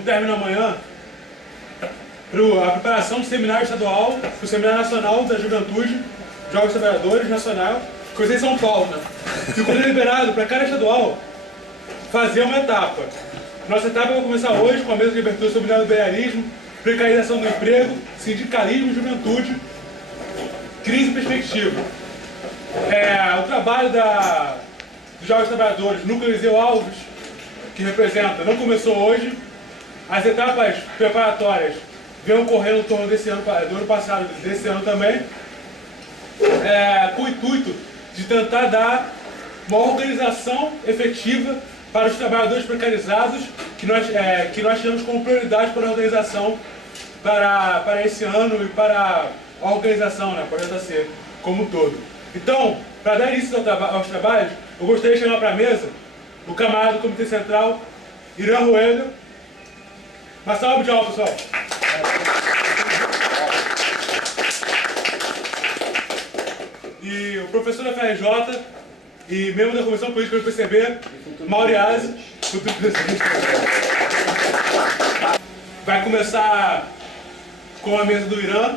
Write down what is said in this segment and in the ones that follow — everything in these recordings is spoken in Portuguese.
com término amanhã, para a preparação do seminário estadual, para o Seminário Nacional da Juventude, Jovens Trabalhadores Nacional, que vai ser em São Paulo, né? Ficou deliberado para cada estadual fazer uma etapa. Nossa etapa vai começar hoje com a mesa de abertura sobre neoliberalismo, precarização do emprego, sindicalismo e juventude, crise e perspectiva. O trabalho dos Jovens Trabalhadores, Núcleo Eliseu Alves, que representa, não começou hoje. As etapas preparatórias vêm ocorrendo no torno desse ano, do ano passado, desse ano também, com o intuito de tentar dar uma organização efetiva para os trabalhadores precarizados, que nós temos como prioridade para a organização para esse ano e para a organização, né, para a JC como um todo. Então, para dar início aos trabalhos, eu gostaria de chamar para a mesa o camarada do Comitê Central, Irã Rueda. Uma salva de palmas, pessoal. E o professor da FRJ e membro da Comissão Política do PCB, Mauriase, futuro presidente. Vai começar com a mesa do Irã,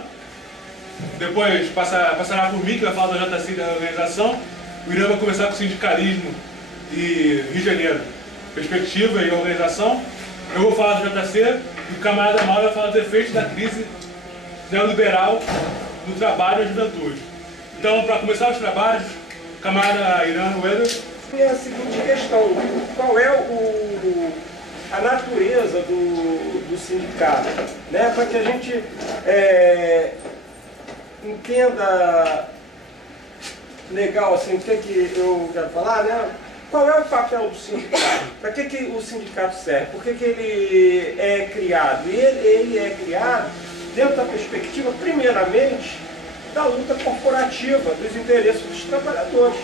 depois passará por mim, que vai falar da JC da organização. O Irã vai começar com sindicalismo e Rio de Janeiro, perspectiva e organização. Eu vou falar do JC e o camarada Mauro vai falar dos efeitos da crise neoliberal no trabalho e na juventude. Então, para começar os trabalhos, o camarada Irã Rueda. É a seguinte questão: qual é a natureza do sindicato, né? Para que a gente entenda legal assim, o que eu quero falar, né? Qual é o papel do sindicato? Para que o sindicato serve? Por que ele é criado? E ele é criado dentro da perspectiva, primeiramente, da luta corporativa, dos interesses dos trabalhadores,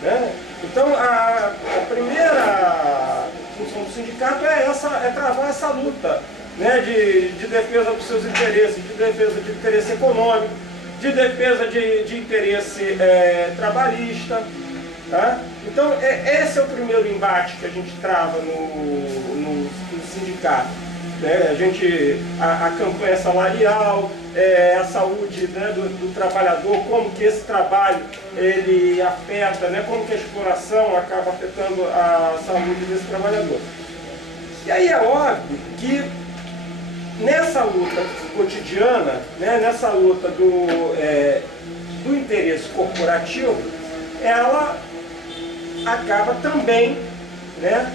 né? Então, a primeira função do sindicato é travar essa luta, né, de defesa dos seus interesses, de defesa de interesse econômico, de defesa de interesse trabalhista. Tá? Então, esse é o primeiro embate que a gente trava no sindicato. Né? A campanha salarial, a saúde, né, do trabalhador, como que esse trabalho ele afeta, né, como que a exploração acaba afetando a saúde desse trabalhador. E aí é óbvio que nessa luta cotidiana, né, nessa luta do interesse corporativo, ela acaba também, né,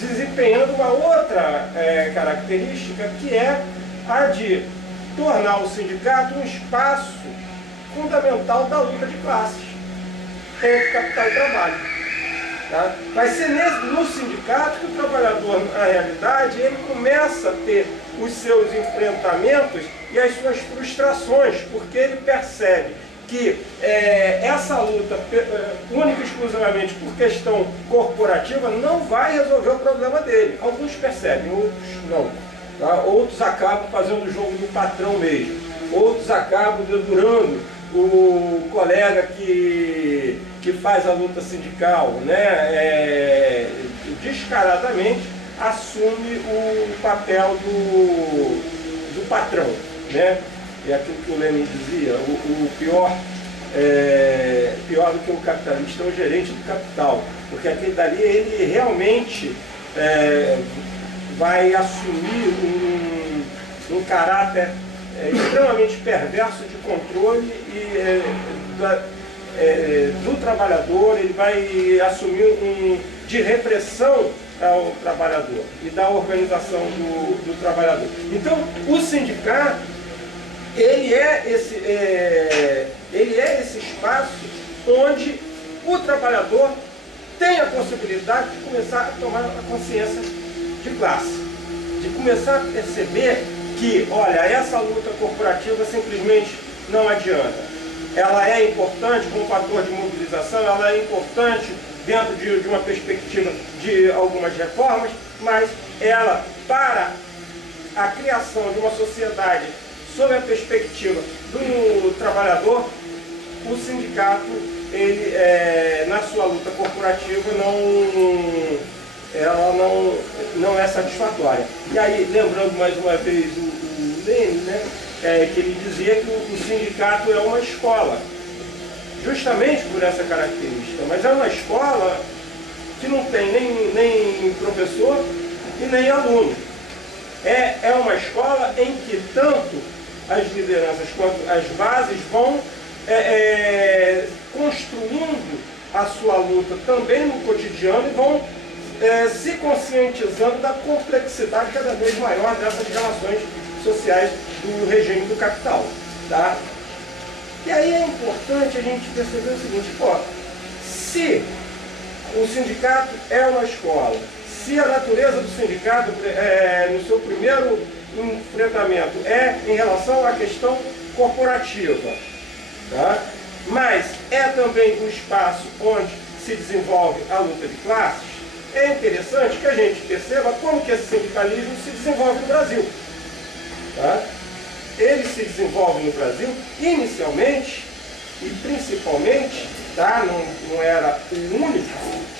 desempenhando uma outra característica, que é a de tornar o sindicato um espaço fundamental da luta de classes entre capital e trabalho. Tá? Vai ser no sindicato que o trabalhador, na realidade, ele começa a ter os seus enfrentamentos e as suas frustrações, porque ele percebe que essa luta, única e exclusivamente por questão corporativa, não vai resolver o problema dele. Alguns percebem, outros não. Tá? Outros acabam fazendo o jogo do patrão mesmo. Outros acabam dedurando o colega que faz a luta sindical, né? Descaradamente assume o papel do patrão, né? É aquilo que o Lenin dizia: o pior do que o capitalista é o gerente do capital, porque aquele dali ele realmente vai assumir um caráter extremamente perverso de controle do trabalhador. Ele vai assumir de repressão ao trabalhador e da organização do trabalhador. Então, o sindicato ele é esse espaço onde o trabalhador tem a possibilidade de começar a tomar a consciência de classe, de começar a perceber que, olha, essa luta corporativa simplesmente não adianta. Ela é importante como fator de mobilização, ela é importante dentro de uma perspectiva de algumas reformas, mas ela, para a criação de uma sociedade sob a perspectiva do trabalhador, o sindicato, ele, na sua luta corporativa, ela não é satisfatória. E aí, lembrando mais uma vez o Lenin, né, que ele dizia que o sindicato é uma escola, justamente por essa característica, mas é uma escola que não tem nem professor e nem aluno. É uma escola em que tanto as lideranças quanto as bases vão construindo a sua luta também no cotidiano e vão se conscientizando da complexidade cada vez maior dessas relações sociais do regime do capital. Tá? E aí é importante a gente perceber o seguinte, se o sindicato é uma escola, se a natureza do sindicato no seu primeiro enfrentamento é em relação à questão corporativa, tá? Mas é também um espaço onde se desenvolve a luta de classes, é interessante que a gente perceba como que esse sindicalismo se desenvolve no Brasil. Tá? Ele se desenvolve no Brasil inicialmente e principalmente, tá? Não era o único,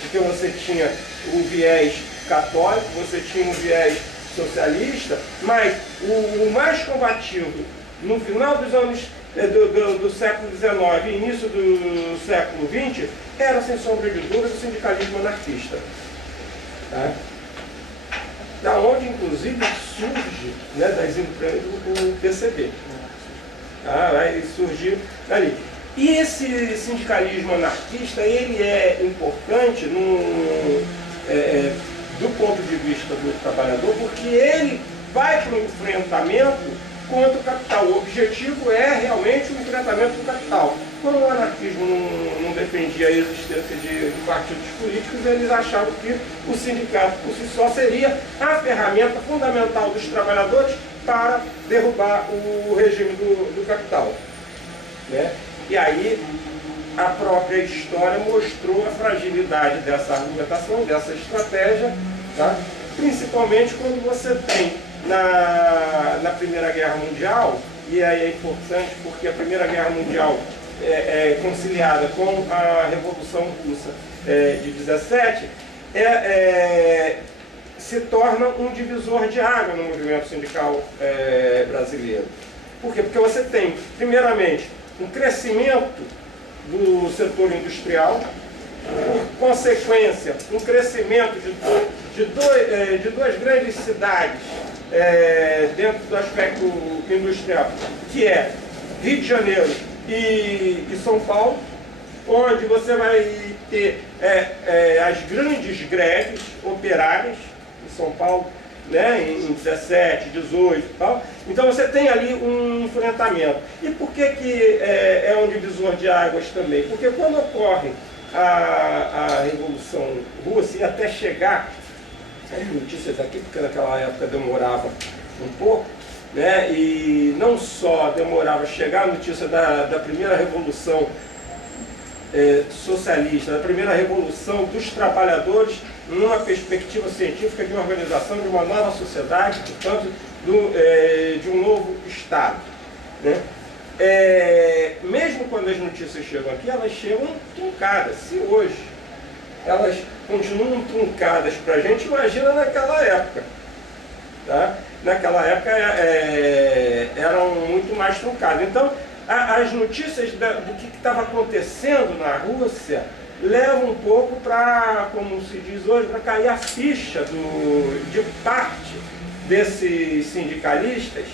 porque você tinha o viés católico, você tinha o viés socialista, mas o mais combativo no final dos anos do século XIX e início do século XX era, sem sombra de dúvida, o sindicalismo anarquista. Tá? Da onde, inclusive, surge, né, das empresas o PCB. Tá? Vai surgir dali. E esse sindicalismo anarquista, ele é importante do ponto de vista do trabalhador, porque ele vai para o enfrentamento contra o capital. O objetivo é realmente o enfrentamento do capital. Quando o anarquismo não defendia a existência de partidos políticos, eles achavam que o sindicato por si só seria a ferramenta fundamental dos trabalhadores para derrubar o regime do capital. Né? E aí a própria história mostrou a fragilidade dessa argumentação, dessa estratégia, tá? Principalmente quando você tem na Primeira Guerra Mundial, e aí é importante porque a Primeira Guerra Mundial é conciliada com a Revolução Russa de 17, se torna um divisor de água no movimento sindical brasileiro. Por quê? Porque você tem, primeiramente, um crescimento do setor industrial, por consequência, um crescimento de duas grandes cidades dentro do aspecto industrial, que é Rio de Janeiro e São Paulo, onde você vai ter as grandes greves operárias em São Paulo, né, em 17, 18 e tal. Então você tem ali um enfrentamento. E por que é um divisor de águas também? Porque quando ocorre a Revolução Russa, e até chegar, as notícias aqui, porque naquela época demorava um pouco, né, e não só demorava chegar a notícia da primeira Revolução socialista, da primeira Revolução dos trabalhadores, numa perspectiva científica de uma organização de uma nova sociedade, portanto, de um novo Estado. Né? Mesmo quando as notícias chegam aqui, elas chegam truncadas. Se hoje elas continuam truncadas para a gente, imagina naquela época. Tá? Naquela época eram muito mais truncadas. Então, as notícias do que estava acontecendo na Rússia levam um pouco para, como se diz hoje, para cair a ficha de parte desses sindicalistas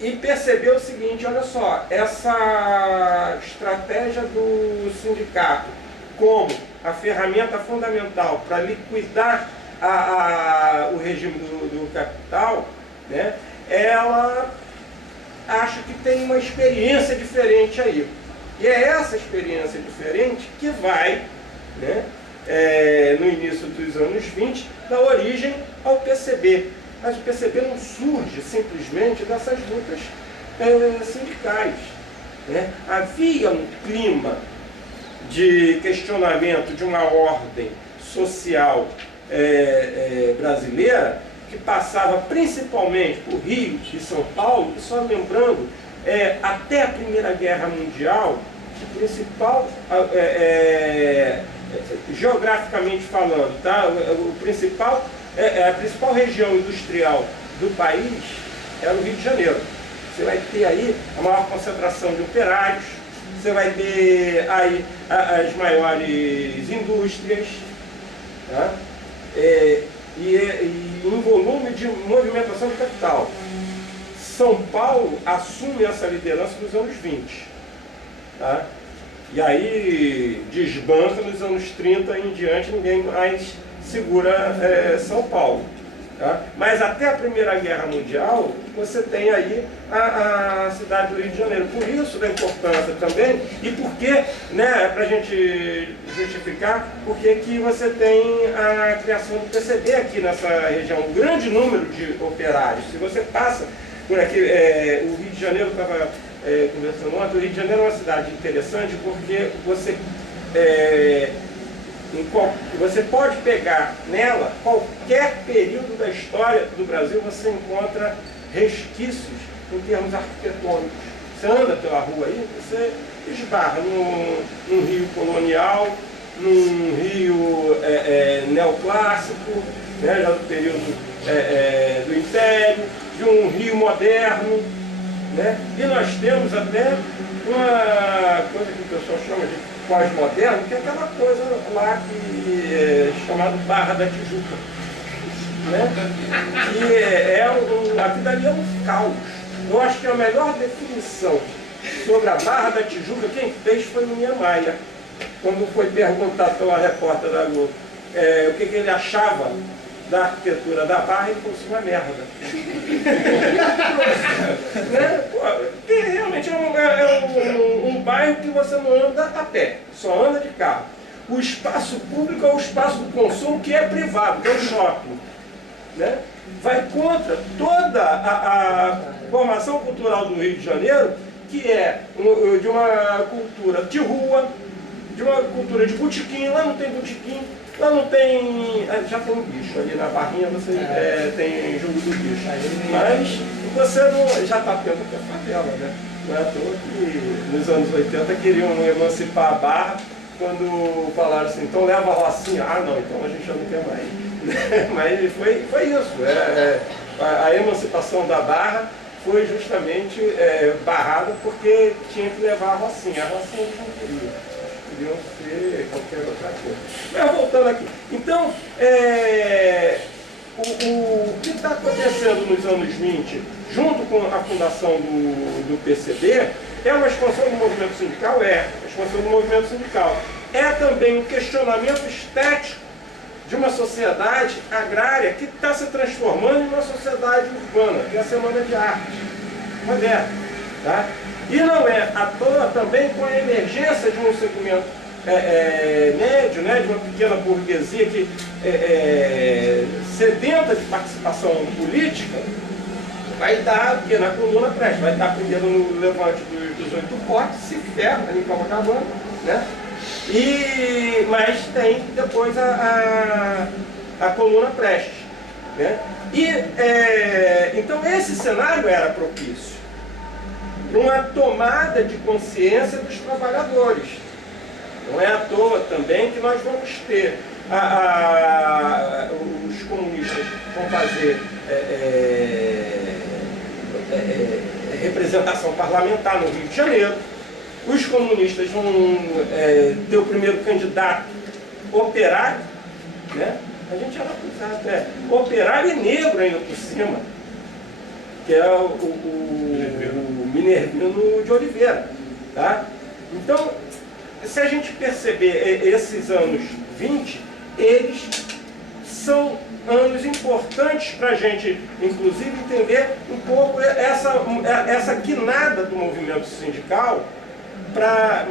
e perceber o seguinte: olha só, essa estratégia do sindicato como a ferramenta fundamental para liquidar o regime do capital, né, ela acha que tem uma experiência diferente aí. E é essa experiência diferente que vai, né, no início dos anos 20, dar origem ao PCB. Mas o PCB não surge simplesmente dessas lutas sindicais. Né? Havia um clima de questionamento de uma ordem social brasileira que passava principalmente por Rio e São Paulo, e só lembrando, até a Primeira Guerra Mundial, o principal geograficamente falando, tá? A principal região industrial do país era o Rio de Janeiro. Você vai ter aí a maior concentração de operários, você vai ter aí as maiores indústrias, tá? E um volume de movimentação de capital. São Paulo assume essa liderança nos anos 20. Tá? E aí desbanca nos anos 30 em diante, ninguém mais segura São Paulo. Tá? Mas até a Primeira Guerra Mundial, você tem aí a cidade do Rio de Janeiro. Por isso da importância também, e porque, né, para a gente justificar, porque que você tem a criação do PCB aqui nessa região, um grande número de operários. Se você passa por aqui, o Rio de Janeiro, estava conversando ontem, o Rio de Janeiro é uma cidade interessante porque você pode pegar nela qualquer período da história do Brasil, você encontra resquícios em termos arquitetônicos. Você anda pela rua aí, você esbarra num rio colonial, num rio neoclássico, né, já do período do Império, de um rio moderno, né? E nós temos até uma coisa que o pessoal chama de pós-moderno, que é aquela coisa lá chamada Barra da Tijuca, né? Que aquilo ali é um caos. Eu acho que a melhor definição sobre a Barra da Tijuca, quem fez foi o Niemeyer, quando foi perguntado pela repórter da Globo o que ele achava da arquitetura da Barra, ele falou assim: uma merda. Né? Pô, realmente é um bairro que você não anda a pé, só anda de carro. O espaço público é o espaço do consumo que é privado, que é o shopping. Né? Vai contra toda a formação cultural do Rio de Janeiro, que é de uma cultura de rua, de uma cultura de botequim. Lá não tem botequim. Lá não tem. Já tem um bicho ali na barrinha, você tem jogo do bicho. Mas você não. Já está tendo até favela, né? Não é à toa que nos anos 80 queriam emancipar a Barra quando falaram assim: então leva a Rocinha. Ah, não, então a gente já não quer mais. Mas foi isso. A emancipação da Barra foi justamente barrada porque tinha que levar a Rocinha. A Rocinha eles não queriam. Podiam ser qualquer outra coisa. Mas voltando aqui. Então, o que está acontecendo nos anos 20, junto com a fundação do PCB, é uma expansão do movimento sindical? A expansão do movimento sindical. É também um questionamento estético de uma sociedade agrária que está se transformando em uma sociedade urbana, que é a Semana de Arte moderna. Tá? E não é à toa também com a emergência de um segmento médio, né, de uma pequena burguesia que sedenta de participação política, vai dar, porque na coluna Prestes, vai estar primeiro no levante dos 8 fortes, se ferra, ali em Copacabana, né? Mas tem depois a coluna Prestes, né? Então esse cenário era propício uma tomada de consciência dos trabalhadores. Não é à toa também que nós vamos ter os comunistas vão fazer representação parlamentar no Rio de Janeiro, os comunistas vão ter o primeiro candidato operário, né? A gente era acusado, operário e negro ainda por cima, que é o Minervino de Oliveira. Tá? Então, se a gente perceber esses anos 20, eles são anos importantes para a gente, inclusive, entender um pouco essa guinada do movimento sindical para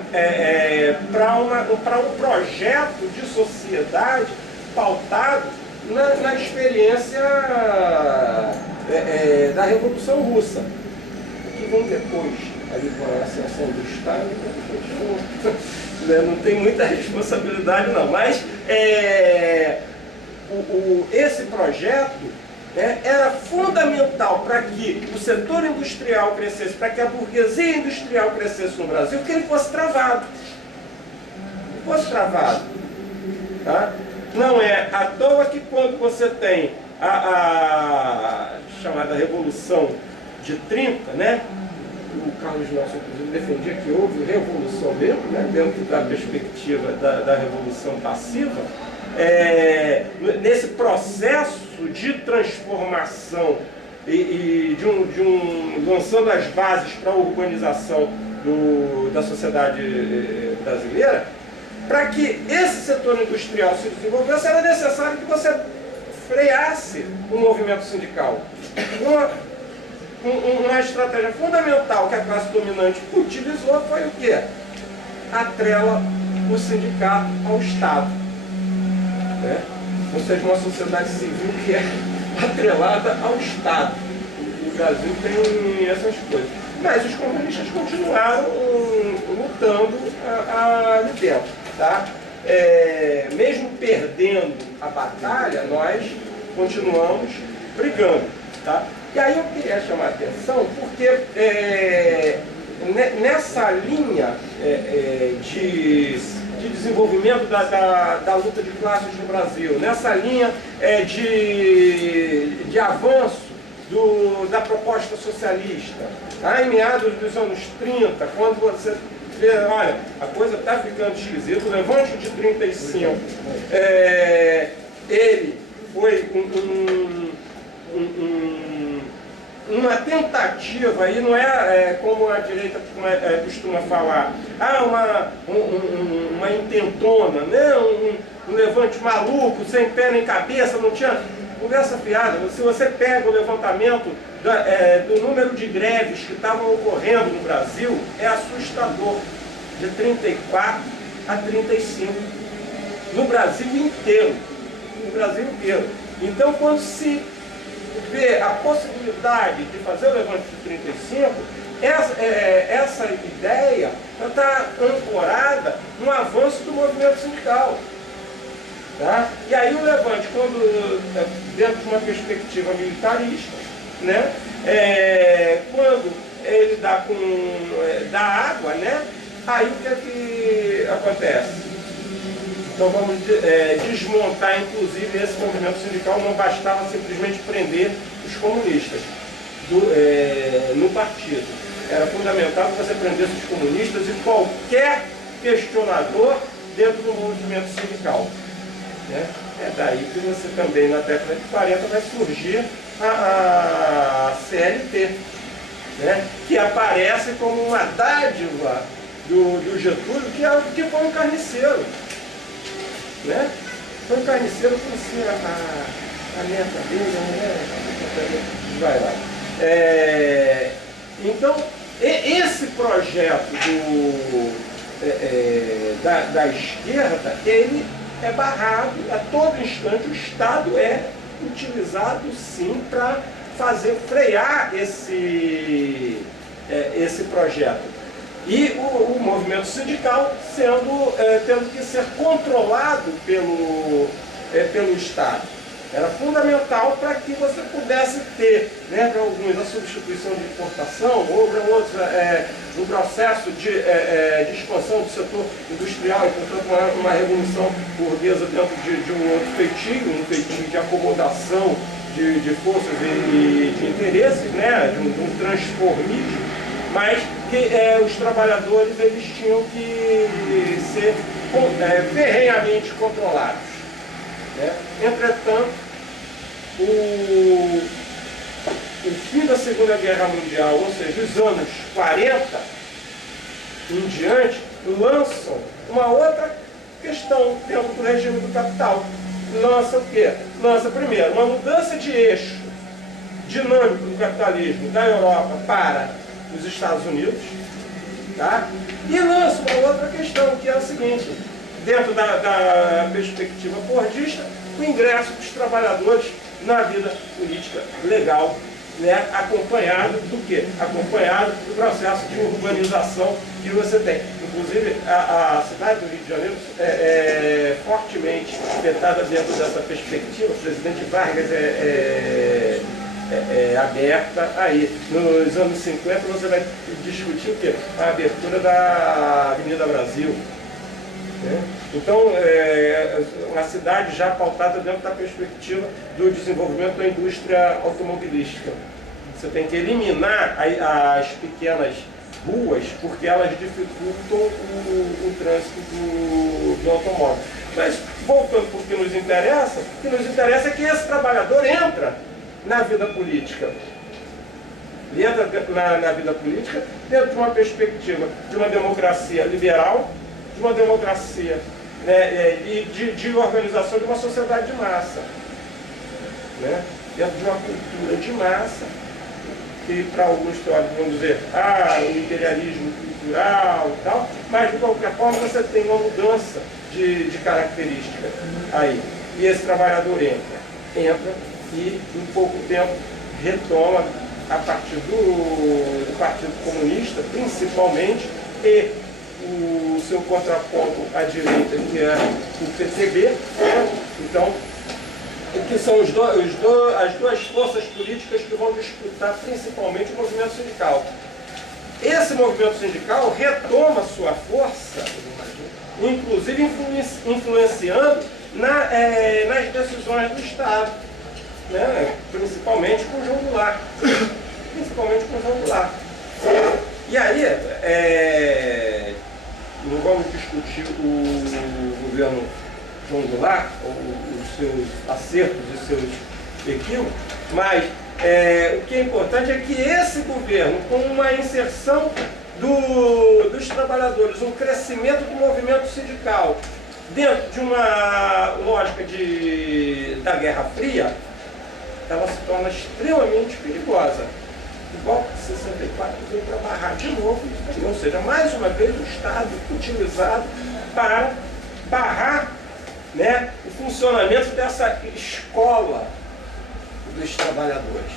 um projeto de sociedade pautado na experiência da Revolução Russa. O que vem depois, ali com a ascensão do Estado, não tem muita responsabilidade não, mas esse projeto era fundamental para que o setor industrial crescesse, para que a burguesia industrial crescesse no Brasil, que ele fosse travado. Tá? Não é à toa que quando você tem a chamada Revolução de 30, né? O Carlos Nelson, inclusive, defendia que houve revolução mesmo, né? Dentro da perspectiva da Revolução Passiva, nesse processo de transformação e lançando as bases para a urbanização da sociedade brasileira, para que esse setor industrial se desenvolvesse, era necessário que você freasse o movimento sindical. Uma estratégia fundamental que a classe dominante utilizou foi o quê? Atrela o sindicato ao Estado. Né? Ou seja, uma sociedade civil que é atrelada ao Estado. O Brasil tem essas coisas. Mas os comunistas continuaram lutando ali dentro. Tá? Mesmo perdendo a batalha, nós continuamos brigando. Tá? E aí eu queria chamar a atenção porque nessa linha de desenvolvimento da luta de classes no Brasil, nessa linha de avanço da proposta socialista, tá? Em meados dos anos 30, quando você vê, olha, a coisa está ficando esquisita, o levante de 35, ele foi uma tentativa, e não é como a direita costuma falar, uma intentona, né? Um levante maluco, sem pé nem cabeça, não tinha conversa fiada. Se você pega o levantamento do número de greves que estavam ocorrendo no Brasil, é assustador, de 34 a 35, no Brasil inteiro. No Brasil inteiro. Então, quando se vê a possibilidade de fazer o levante de 35, essa ideia está ancorada no avanço do movimento sindical. Tá? E aí o levante, dentro de uma perspectiva militarista, né? Quando ele dá água, né? Aí o que é que acontece? Então vamos desmontar, inclusive, esse movimento sindical. Não bastava simplesmente prender os comunistas no partido. Era fundamental que você prendesse os comunistas e qualquer questionador dentro do movimento sindical. Né? É daí que você também, na década de 40, vai surgir a CLT, né? Que aparece como uma dádiva do Getúlio, que foi um carniceiro. Né? Foi um carniceiro por ser a neta dele, né? Vai lá. Então, esse projeto da esquerda, ele é barrado a todo instante. O Estado é utilizado, sim, para frear esse projeto. E o movimento sindical tendo que ser controlado pelo Estado. Era fundamental para que você pudesse ter, né, para alguns, a substituição de importação, ou para outros, no processo de expansão do setor industrial, e, portanto, uma revolução burguesa dentro de um outro feitio, um feitio de acomodação de forças e de interesses, né, de um transformismo, mas que os trabalhadores eles tinham que ser ferrenhamente controlados. Né? Entretanto, o fim da Segunda Guerra Mundial, ou seja, os anos 40 em diante, lançam uma outra questão dentro do regime do capital. Lança o quê? Lança, primeiro, uma mudança de eixo dinâmico do capitalismo da Europa para os Estados Unidos, tá? E lança uma outra questão, que é a seguinte: dentro da perspectiva fordista, o ingresso dos trabalhadores na vida política legal, né? Acompanhado do quê? Acompanhado do processo de urbanização que você tem. Inclusive, a cidade do Rio de Janeiro é fortemente afetada dentro dessa perspectiva. O presidente Vargas aberta aí. Nos anos 50 você vai discutir o quê? A abertura da Avenida Brasil. Né? Então, uma cidade já pautada dentro da perspectiva do desenvolvimento da indústria automobilística. Você tem que eliminar as pequenas ruas, porque elas dificultam o trânsito do automóvel. Mas, voltando para o que nos interessa é que esse trabalhador entra na vida política. Ele entra na vida política dentro de uma perspectiva de uma democracia liberal, de uma democracia, né, e de organização de uma sociedade de massa. Né? Dentro de uma cultura de massa, que para alguns teóricos vão dizer, o imperialismo cultural e tal, mas de qualquer forma você tem uma mudança de característica aí. E esse trabalhador entra e em pouco tempo retoma a partir do Partido Comunista, principalmente, e o seu contraponto à direita, que é o PTB, né? Então, que são as duas forças políticas que vão disputar principalmente o movimento sindical. Esse movimento sindical retoma sua força, inclusive influenciando nas decisões do Estado, né? Principalmente com o João Goulart. E aí, não vamos discutir o governo João Goulart, os seus acertos e seus equívocos, mas o que é importante é que esse governo, com uma inserção dos trabalhadores, um crescimento do movimento sindical, dentro de uma lógica da Guerra Fria, ela se torna extremamente perigosa. Igual 64 veio para barrar de novo, ou seja, mais uma vez o Estado utilizado para barrar, né, o funcionamento dessa escola dos trabalhadores.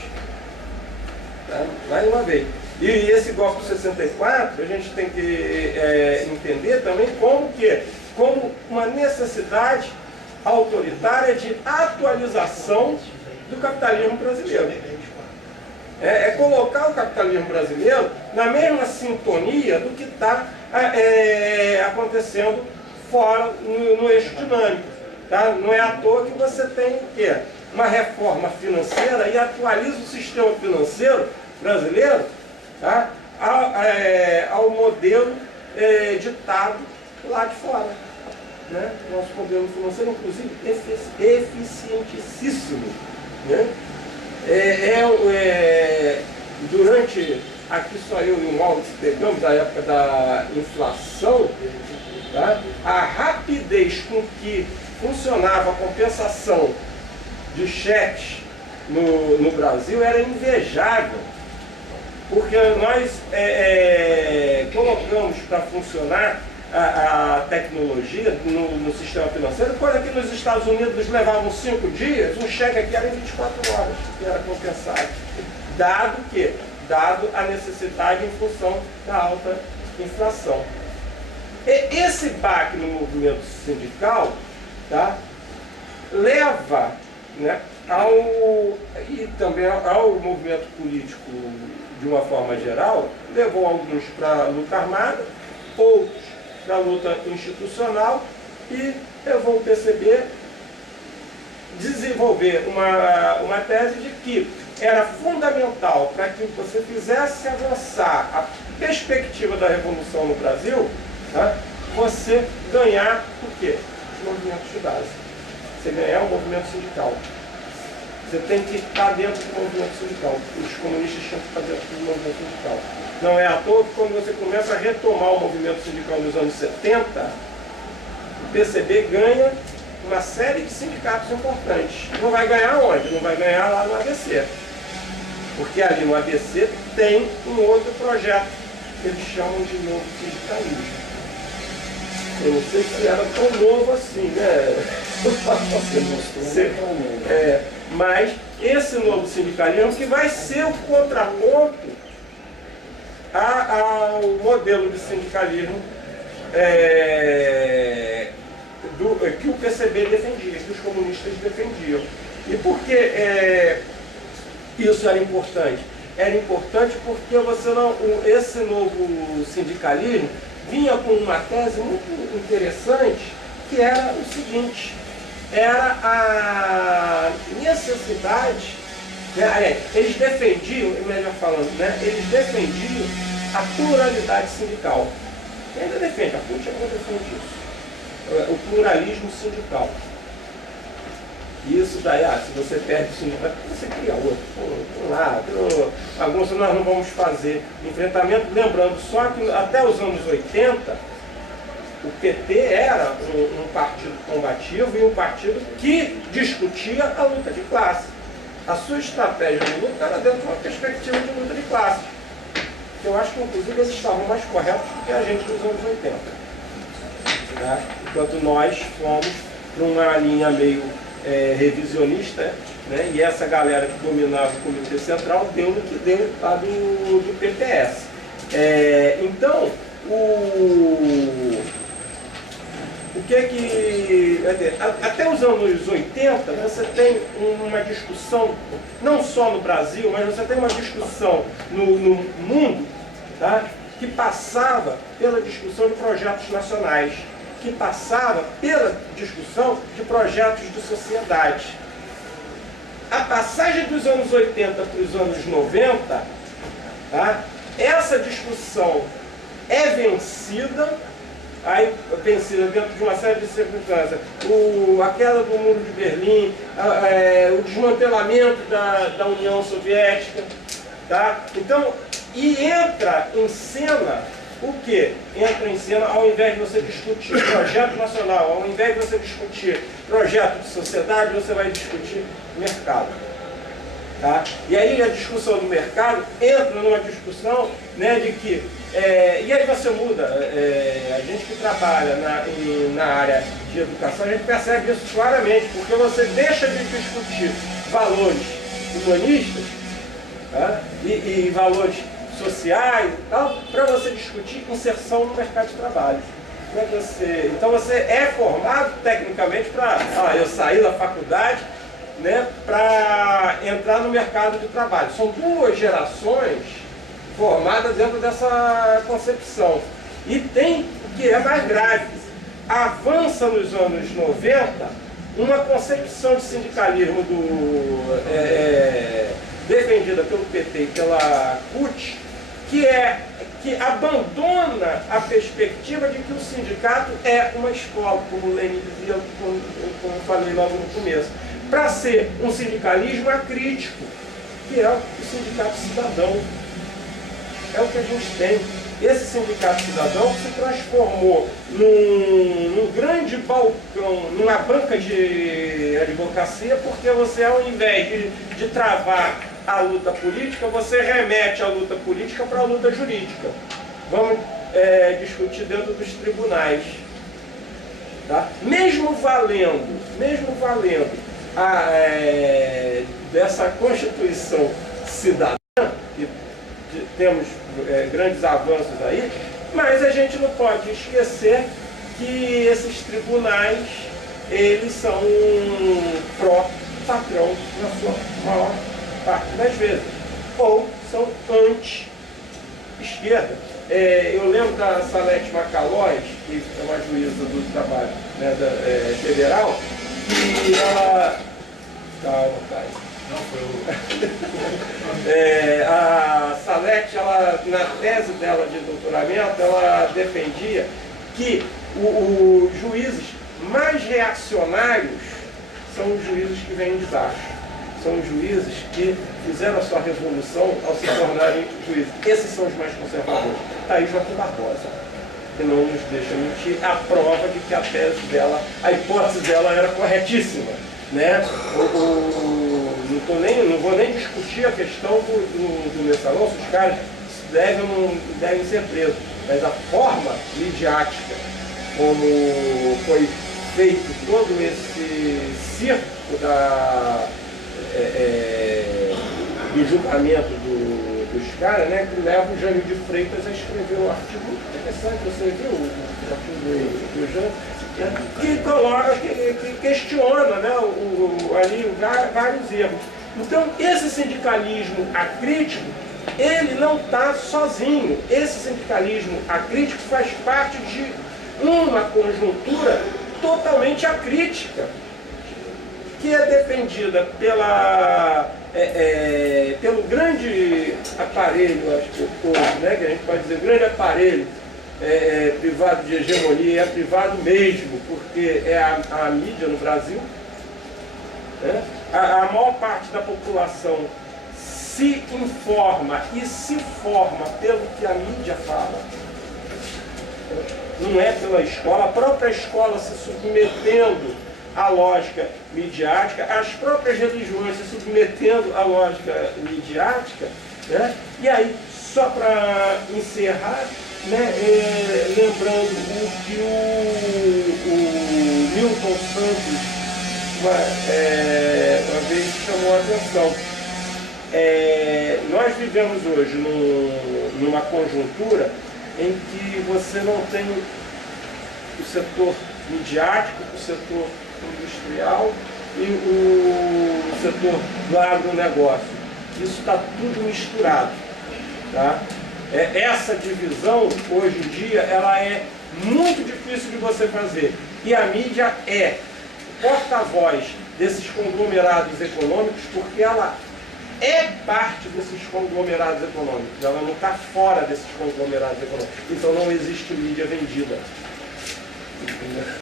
Tá? Mais uma vez. E esse golpe de 64, a gente tem que entender também como uma necessidade autoritária de atualização do capitalismo brasileiro. É colocar o capitalismo brasileiro na mesma sintonia do que está acontecendo fora no eixo dinâmico. Tá? Não é à toa que você tem uma reforma financeira e atualiza o sistema financeiro brasileiro, tá? ao modelo ditado lá de fora. Né? Nosso modelo financeiro, inclusive, eficientíssimo. Né? Durante, aqui só eu e o Mauro que pegamos a época da inflação, tá? A rapidez com que funcionava a compensação de cheques no Brasil era invejável, porque nós colocamos para funcionar a tecnologia no sistema financeiro, coisa que nos Estados Unidos levavam 5 dias, um cheque aqui era em 24 horas, que era compensado. Dado a necessidade em função da alta inflação. E esse baque no movimento sindical, tá, leva, né, e também ao movimento político de uma forma geral, levou alguns para a luta armada, outros da luta institucional, e eu vou desenvolver uma tese de que era fundamental para que você fizesse avançar a perspectiva da revolução no Brasil, tá? Você ganhar o quê? Os movimentos de base. Você ganhar o movimento sindical. Você tem que estar dentro do movimento sindical. Os comunistas tinham que estar dentro do movimento sindical. Não é à toa que quando você começa a retomar o movimento sindical nos anos 70, o PCB ganha uma série de sindicatos importantes. Não vai ganhar onde? Não vai ganhar lá no ABC. Porque ali no ABC tem um outro projeto que eles chamam de novo sindicalismo. Eu não sei se era tão novo assim, né? Mas esse novo sindicalismo que vai ser o contraponto ao modelo de sindicalismo que o PCB defendia, que os comunistas defendiam. E por que isso era importante? Era importante porque esse novo sindicalismo vinha com uma tese muito interessante que era o seguinte, era a necessidade, né, eles defendiam, melhor falando, né, eles defendiam a pluralidade sindical. E ainda defende, a CUT ainda defende isso, o pluralismo sindical. Isso daí, se você perde o sindicato, você cria outro. Um lado, alguns nós não vamos fazer enfrentamento. Lembrando só que até os anos 80, o PT era um partido combativo e um partido que discutia a luta de classe. A sua estratégia de luta era dentro de uma perspectiva de luta de classe. Eu acho que, inclusive, eles estavam mais corretos do que a gente nos anos 80. Né? Enquanto nós fomos para uma linha meio revisionista, né? E essa galera que dominava o Comitê Central deu no que deu lá do PPS. Então, o que até os anos 80 você tem uma discussão, não só no Brasil, mas você tem uma discussão no mundo, tá? Que passava pela discussão de projetos nacionais, que passava pela discussão de projetos de sociedade. A passagem dos anos 80 para os anos 90, tá? Essa discussão é vencida, aí vencida dentro de uma série de circunstâncias. A queda do Muro de Berlim, o desmantelamento da União Soviética, tá? Então, e entra em cena o que? Entra em cena, ao invés de você discutir projeto nacional, ao invés de você discutir projeto de sociedade, você vai discutir mercado. Tá? E aí a discussão do mercado entra numa discussão, né, de que... e aí você muda, a gente que trabalha na área de educação, a gente percebe isso claramente, porque você deixa de discutir valores humanistas, tá? e valores sociais e tal, para você discutir inserção no mercado de trabalho. Então você é formado tecnicamente para... eu saí da faculdade, né, para entrar no mercado de trabalho. São duas gerações formadas dentro dessa concepção. E tem o que é mais grave. Avança nos anos 90 uma concepção de sindicalismo defendida pelo PT e pela CUT, que abandona a perspectiva de que o sindicato é uma escola, como o Lenin dizia, como eu falei logo no começo, para ser um sindicalismo acrítico, que é o sindicato cidadão. É o que a gente tem. Esse sindicato cidadão se transformou num grande balcão, numa banca de advocacia, porque você, ao invés de travar a luta política, você remete a luta política para a luta jurídica. Vamos discutir dentro dos tribunais. Tá? Mesmo valendo dessa Constituição cidadã, que temos grandes avanços aí, mas a gente não pode esquecer que esses tribunais, eles são pró-patrão na sua maior parte das vezes, ou são anti-esquerda. Eu lembro da Salete Macalós, que é uma juíza do trabalho, né, federal, e ela... Calma, Caio. Não, foi a Salete, ela, na tese dela de doutoramento, ela defendia que os juízes mais reacionários são os juízes que vêm de baixo. São os juízes que fizeram a sua revolução ao se tornarem juízes. Esses são os mais conservadores. Está aí Joaquim Barbosa, que não nos deixa mentir, a prova de que a tese dela, a hipótese dela era corretíssima. Né? Não vou nem discutir a questão do mensalão, se os caras devem ou não devem ser presos, mas a forma midiática como foi feito todo esse circo do julgamento dos caras, né, que leva o Jânio de Freitas a escrever um artigo muito interessante, você viu o artigo do Jânio? Que coloca, que questiona, né, ali vários erros. Então, esse sindicalismo acrítico, ele não está sozinho. Esse sindicalismo acrítico faz parte de uma conjuntura totalmente acrítica, que é defendida pelo grande aparelho, acho que hoje, né, que a gente pode dizer, grande aparelho privado de hegemonia, é privado mesmo, porque é a mídia no Brasil, né? A maior parte da população se informa e se forma pelo que a mídia fala, não é pela escola. A própria escola se submetendo à lógica midiática, as próprias religiões se submetendo à lógica midiática, né? E aí, só para encerrar, né, lembrando o que o Milton Santos uma vez chamou a atenção. Nós vivemos hoje numa conjuntura em que você não tem o setor midiático, o setor industrial e o setor do agronegócio. Isso está tudo misturado, tá? Essa divisão, hoje em dia, ela é muito difícil de você fazer. E a mídia é porta-voz desses conglomerados econômicos, porque ela é parte desses conglomerados econômicos, ela não está fora desses conglomerados econômicos. Então não existe mídia vendida.